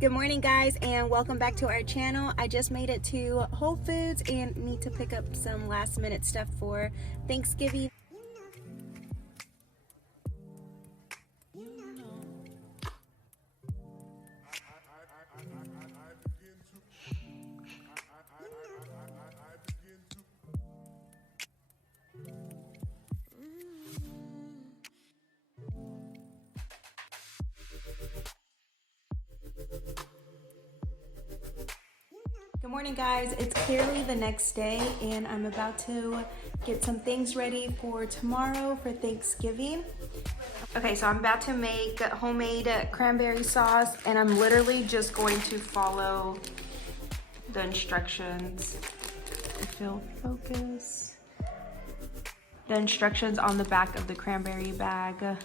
Good morning, guys, and welcome back to our channel. I just made it to Whole Foods and need to pick up some last minute stuff for Thanksgiving. Good morning, guys. It's clearly the next day and I'm about to get some things ready for tomorrow for Thanksgiving. Okay, so I'm about to make homemade cranberry sauce and I'm literally just going to follow the instructions. If it'll focus. The instructions on the back of the cranberry bag.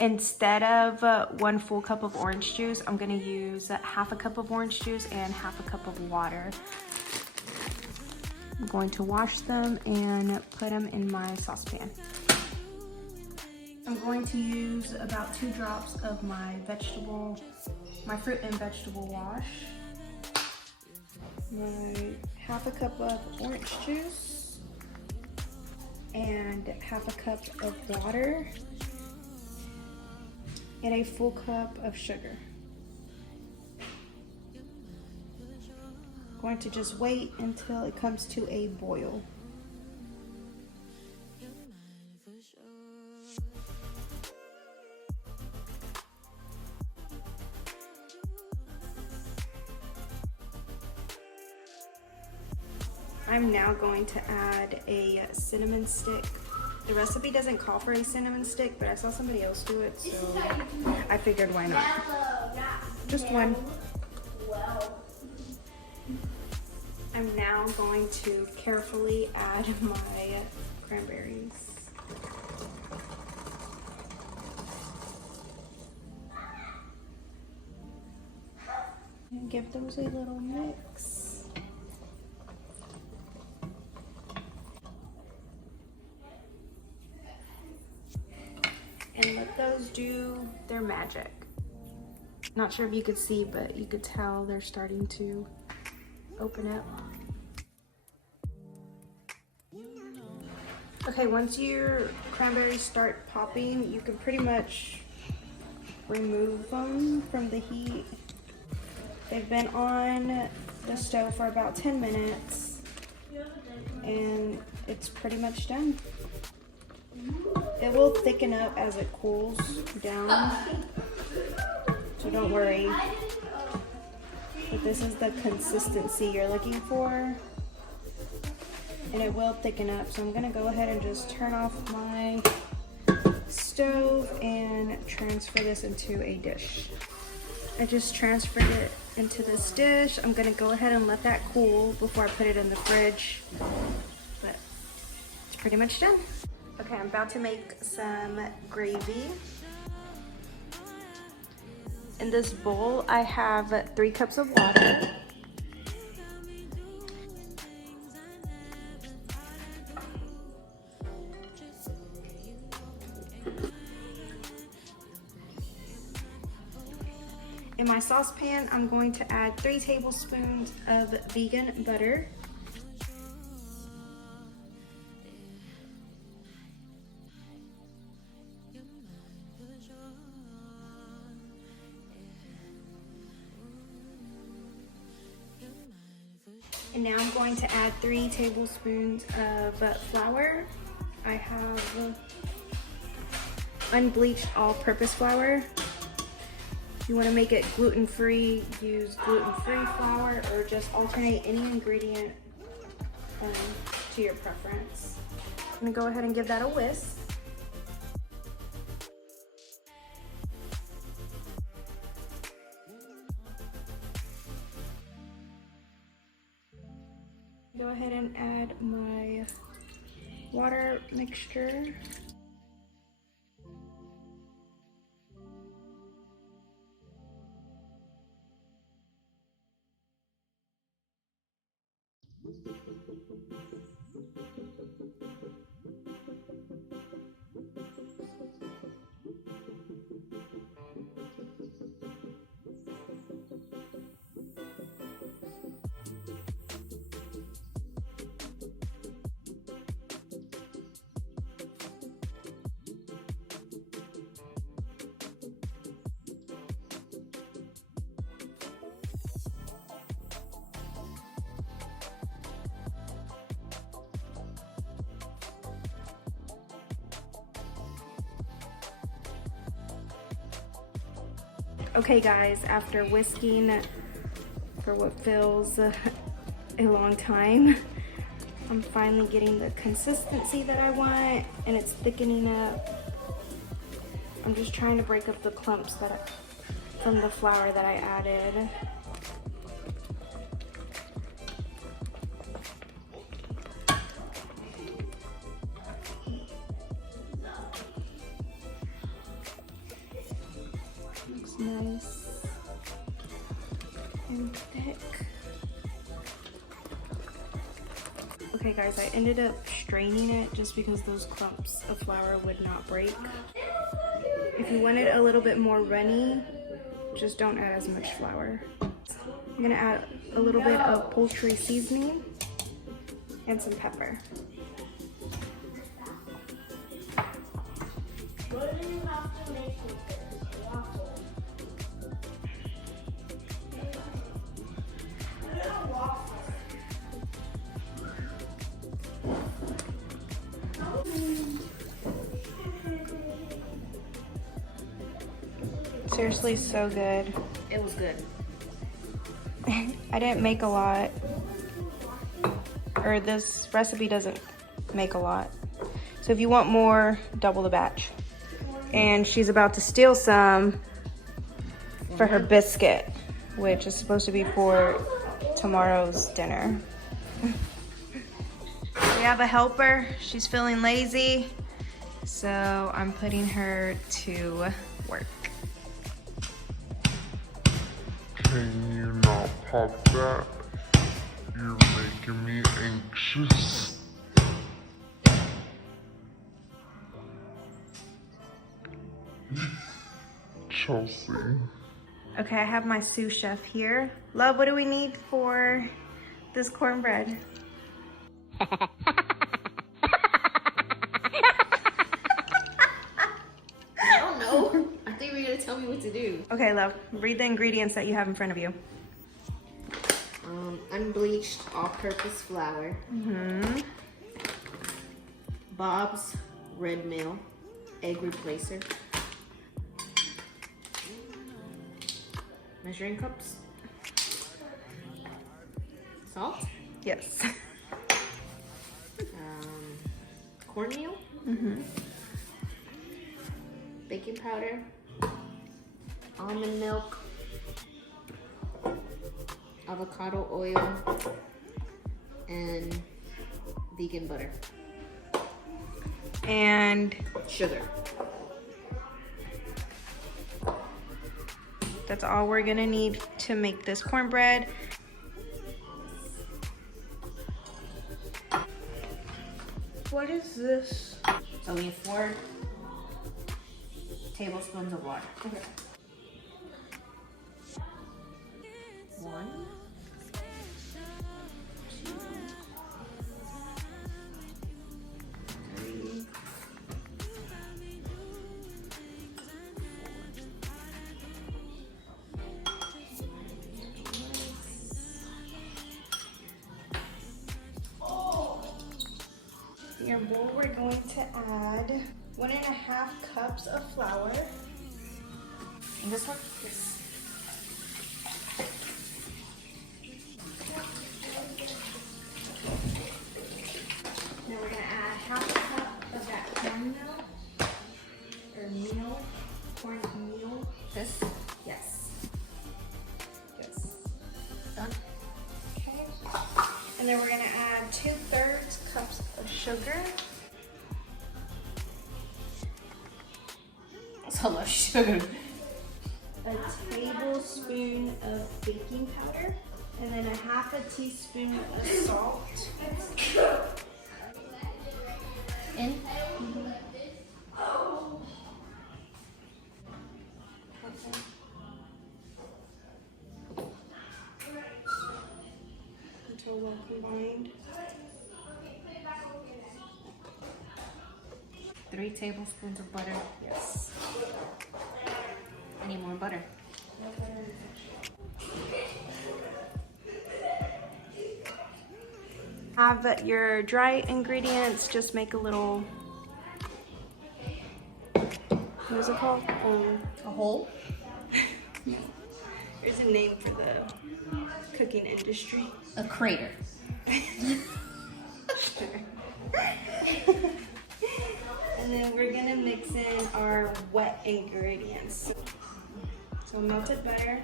Instead of 1 full cup of orange juice, I'm gonna use half a cup of orange juice and half a cup of water. I'm going to wash them and put them in my saucepan. I'm going to use about 2 drops of my fruit and vegetable wash. My half a cup of orange juice and half a cup of water. And a full cup of sugar. I'm going to just wait until it comes to a boil. I'm now going to add a cinnamon stick. The recipe doesn't call for a cinnamon stick, but I saw somebody else do it, so I figured why not. Just one. I'm now going to carefully add my cranberries. And give those a little mix. And let those do their magic. Not sure if you could see, but you could tell they're starting to open up. Okay, once your cranberries start popping, you can pretty much remove them from the heat. They've been on the stove for about 10 minutes and it's pretty much done. It will thicken up as it cools down, so don't worry. But this is the consistency you're looking for, and it will thicken up. So I'm gonna go ahead and just turn off my stove and transfer this into a dish. I just transferred it into this dish. I'm gonna go ahead and let that cool before I put it in the fridge, but it's pretty much done. Okay, I'm about to make some gravy. In this bowl, I have 3 cups of water. In my saucepan, I'm going to add 3 tablespoons of vegan butter. And now I'm going to add 3 tablespoons of flour. I have unbleached all-purpose flour. If you want to make it gluten-free, use gluten-free flour or just alternate any ingredient to your preference. I'm going to go ahead and give that a whisk. Go ahead and add my water mixture. Okay guys, after whisking for what feels a long time, I'm finally getting the consistency that I want, and it's thickening up. I'm just trying to break up the clumps from the flour that I added. Looks nice and thick. Okay guys, I ended up straining it just because those clumps of flour would not break. If you want it a little bit more runny, just don't add as much flour. I'm gonna add a little bit of poultry seasoning and some pepper. What do you have to make with this waffle? Seriously, so good. It was good. I didn't make a lot, or this recipe doesn't make a lot. So if you want more, double the batch. And she's about to steal some for her biscuit, which is supposed to be for tomorrow's dinner. We have a helper. She's feeling lazy, so I'm putting her to work. Can you not pop that? You're making me anxious. Chelsea. Okay, I have my sous chef here. Love, what do we need for this cornbread? I don't know. I think you're gonna tell me what to do. Okay, love, read the ingredients that you have in front of you. Unbleached all-purpose flour. Bob's red mill egg replacer. Measuring cups. Salt. Yes. Cornmeal. Baking powder. Almond milk. Avocado oil. And vegan butter. And Sugar. that's all we're gonna need to make this cornbread. What is this? So we need 4 tablespoons of water. Okay. 1, 2, 3, 4. In your bowl, we're going to add 1.5 cups of flour. And this one? Yes. Now we're gonna add 1/2 cup of that cornmeal, or meal, cornmeal. This? Yes. Yes. Done. Okay. And then we're gonna add 2/3 cups of sugar. That's a lot of sugar. A tablespoon of baking powder, and then 1/2 teaspoon of salt. In? Until well combined. 3 tablespoons of butter. Yes. I need more butter. Have your dry ingredients, just make a little, what is it called? A hole? Yeah. There's a name for the cooking industry. A crater. And then we're gonna mix in our wet ingredients. So melted butter,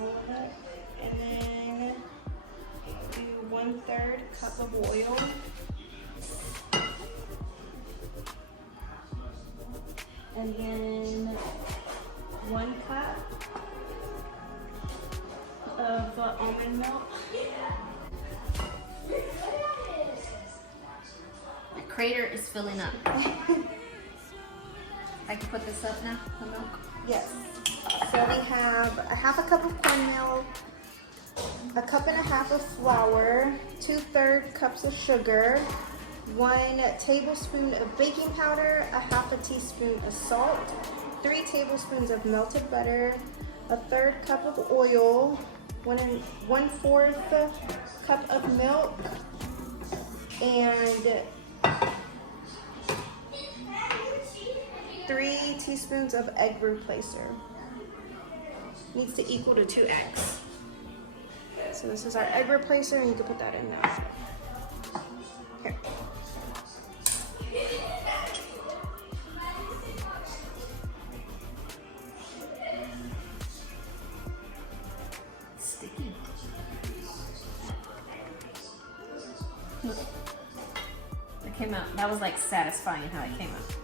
all of it, and then do 1/3 cup of oil. And then 1 cup of almond milk. My crater is filling up. I can put this up now, the milk? Yes. So we have a 1/2 cup of cornmeal, 1.5 cups of flour, 2/3 cups of sugar, 1 tablespoon of baking powder, 1/2 teaspoon of salt, 3 tablespoons of melted butter, 1/3 cup of oil, 1/4 cup of milk, and 3 teaspoons of egg replacer. Needs to equal to 2 eggs. So this is our egg replacer, and you can put that in there. Here. Sticky. It came out. That was like satisfying how it came out.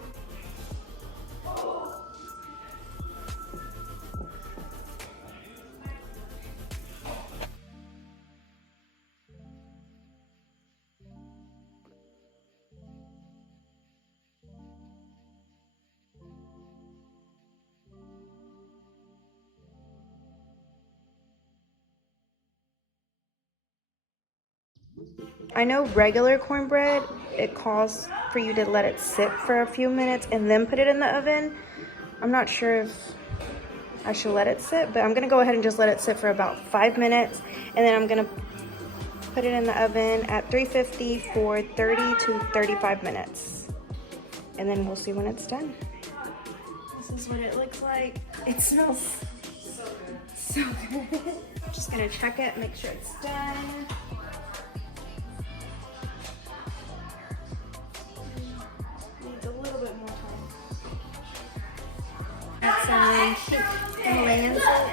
I know regular cornbread, it calls for you to let it sit for a few minutes and then put it in the oven. I'm not sure if I should let it sit, but I'm gonna go ahead and just let it sit for about 5 minutes, and then I'm gonna put it in the oven at 350 for 30 to 35 minutes. And then we'll see when it's done. This is what it looks like. It smells so good. So good. I'm just gonna check it, make sure it's done. Needs a little bit more time. That's Himalayan salt.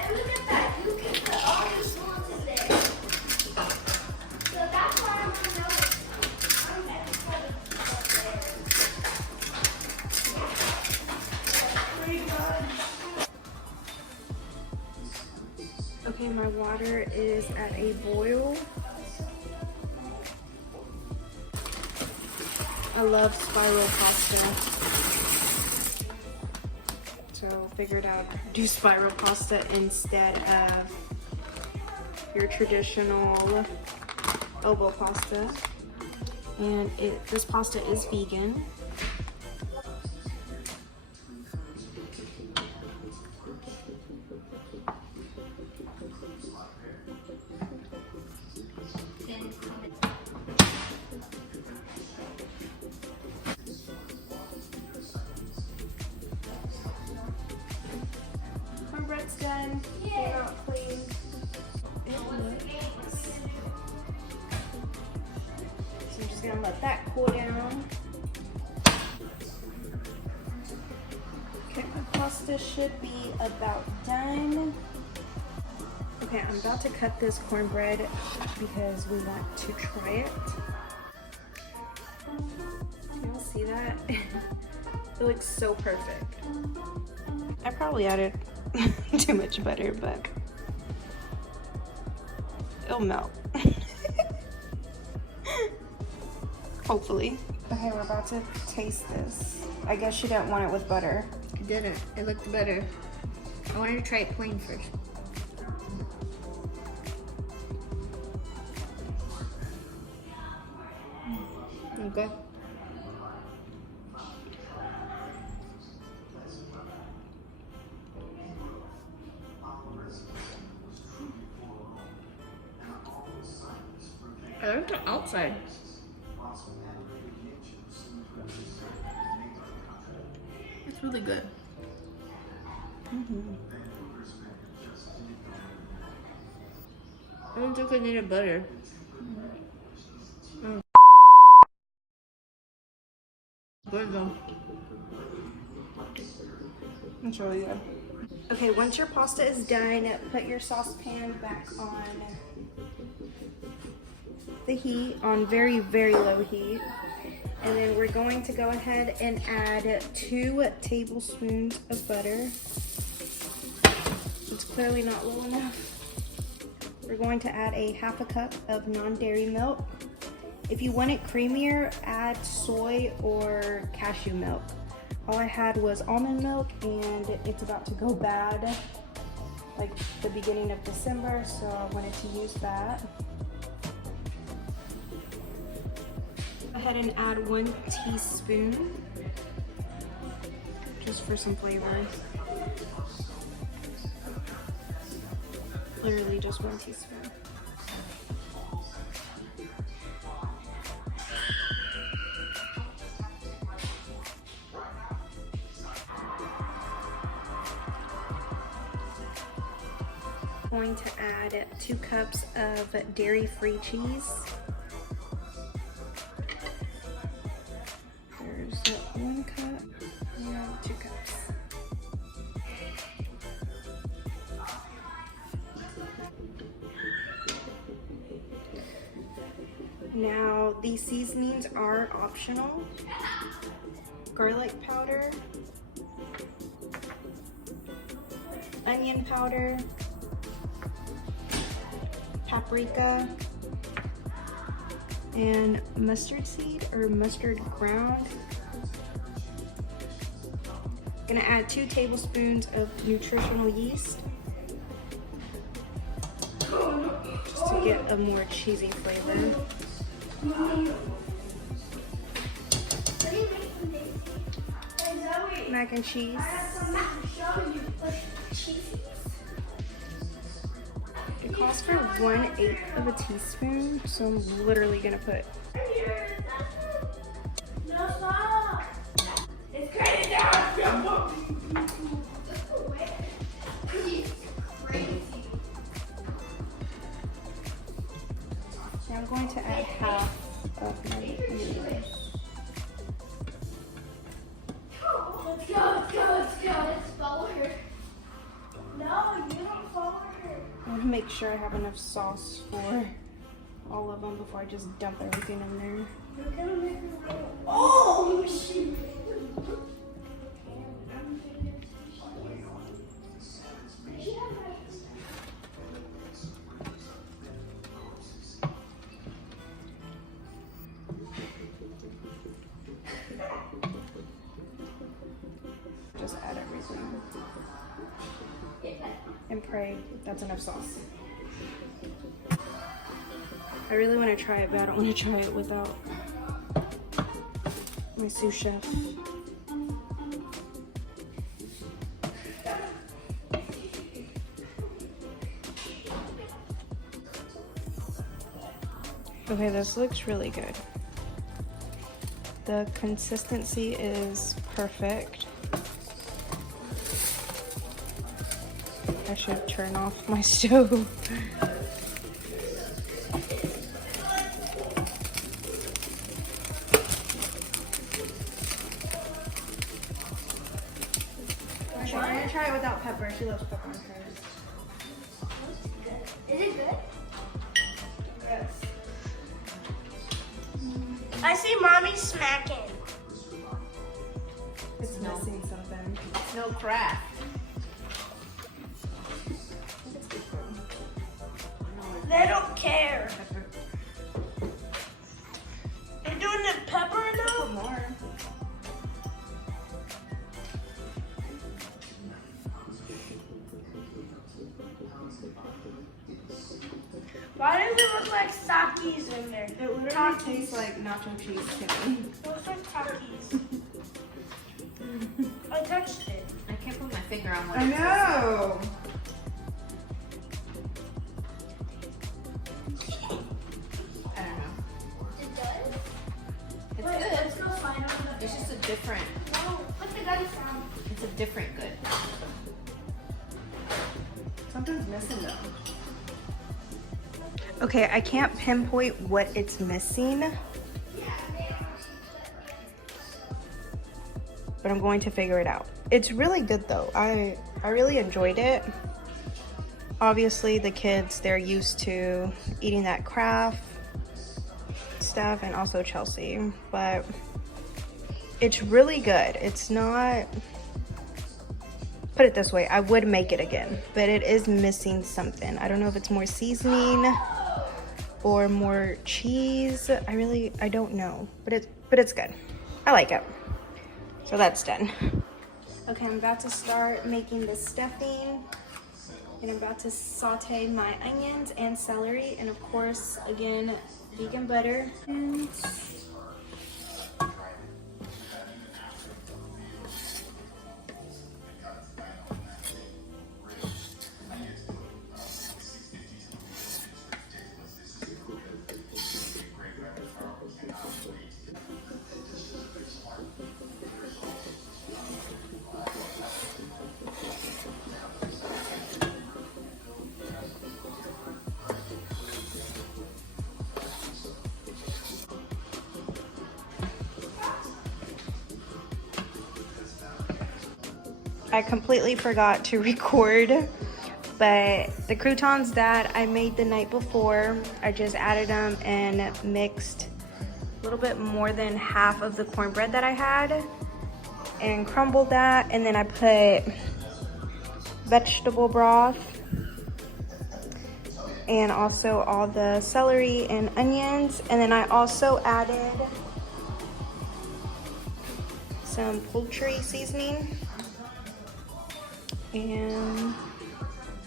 Okay, my water is at a boil. I love spiral pasta. So figured out do spiral pasta instead of your traditional oval pasta. And this pasta is vegan. Cornbread's done. Came out clean. So I'm just gonna let that cool down. Okay, my pasta should be about done. Okay, I'm about to cut this cornbread because we want to try it. Can y'all see that? It looks so perfect. I probably added too much butter, but it'll melt. Hopefully. Okay, we're about to taste this. I guess you didn't want it with butter. It didn't. It looked better. I wanted to try it plain first. Okay. I like the outside. It's really good. I don't think I needed butter. Good though. It's really good. Okay, once your pasta is done, put your saucepan back on the heat, on very, very low heat. And then we're going to go ahead and add 2 tablespoons of butter. It's clearly not low enough. We're going to add a 1/2 cup of non-dairy milk. If you want it creamier, add soy or cashew milk. All I had was almond milk and it's about to go bad, like the beginning of December, so I wanted to use that. Go ahead and add 1 teaspoon, just for some flavor. Literally just 1 teaspoon. Going to add 2 cups of dairy-free cheese. There's 1 cup, and 2 cups. Now, these seasonings are optional. Garlic powder, onion powder, paprika, and mustard seed or mustard ground. Gonna add 2 tablespoons of nutritional yeast just to get a more cheesy flavor. Mac and cheese. It calls for 1/8 of a teaspoon, so I'm literally gonna put. No, stop! It's crazy down! Now I'm going to add 1/2 of my noodles. Let's go. Let's follow her. No, you don't follow her. I want to make sure I have enough sauce for all of them before I just dump everything in there. You're gonna make her go. Oh, shit. Just add everything. And pray that's enough sauce. I really want to try it, but I don't want to try it without my sous chef. Okay, this looks really good. The consistency is perfect. I should turn off my stove. I'm gonna try it without pepper. She loves pepper on hers. Is it good? Yes. I see mommy smacking. It's missing something. No craft. They don't care. You're doing the pepper now? More. Why does it look like Sakis in there? It literally tastes like nacho cheese chicken. It looks like Takis. I touched it. I can't put my finger on what I know. I don't know. It does? It's Wait, good. let's go find out. It's just a different. No, put the gun down. It's a different good. Something's missing though. Okay, I can't pinpoint what it's missing, but I'm going to figure it out. It's really good though. I really enjoyed it. Obviously the kids, they're used to eating that Kraft stuff, and also Chelsea, but it's really good. It's not, put it this way, I would make it again, but it is missing something. I don't know if it's more seasoning or more cheese. I don't know, but it's good. I like it. So that's done. Okay, I'm about to start making the stuffing, and I'm about to saute my onions and celery, and of course, again, vegan butter. And I completely forgot to record, but the croutons that I made the night before, I just added them and mixed a little bit more than half of the cornbread that I had and crumbled that, and then I put vegetable broth and also all the celery and onions, and then I also added some poultry seasoning. And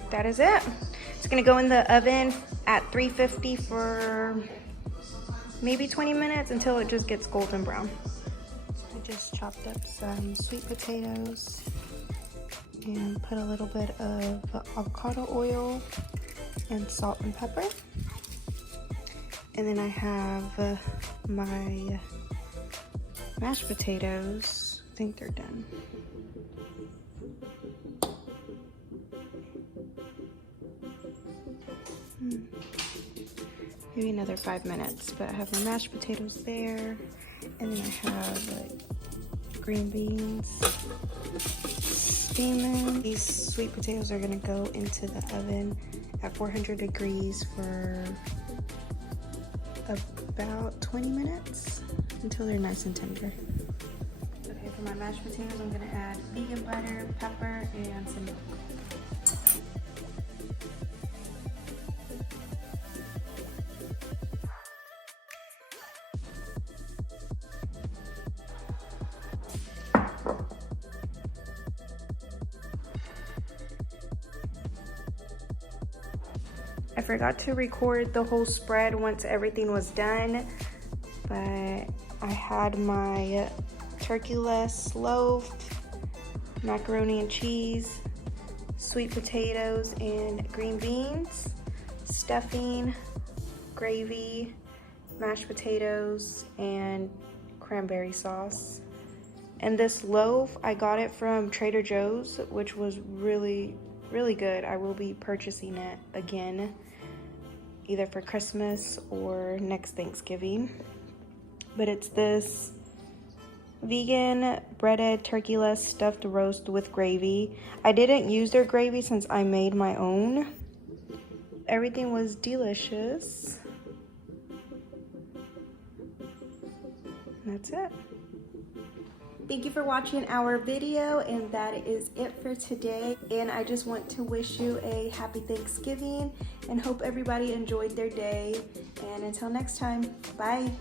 that is it. It's gonna go in the oven at 350 for maybe 20 minutes until it just gets golden brown. I just chopped up some sweet potatoes and put a little bit of avocado oil and salt and pepper. And then I have my mashed potatoes. I think they're done. Maybe another 5 minutes, but I have my mashed potatoes there, and then I have like green beans steaming. These sweet potatoes are gonna go into the oven at 400 degrees for about 20 minutes until they're nice and tender. Okay, for my mashed potatoes, I'm gonna add vegan butter, pepper, and some milk. I forgot to record the whole spread once everything was done, but I had my turkey-less loaf, macaroni and cheese, sweet potatoes and green beans, stuffing, gravy, mashed potatoes, and cranberry sauce. And this loaf, I got it from Trader Joe's, which was really good. I will be purchasing it again, either for Christmas or next Thanksgiving. But it's this vegan breaded turkey-less stuffed roast with gravy. I didn't use their gravy since I made my own. Everything was delicious. And that's it. Thank you for watching our video, and that is it for today. And I just want to wish you a happy Thanksgiving and hope everybody enjoyed their day. And until next time, bye.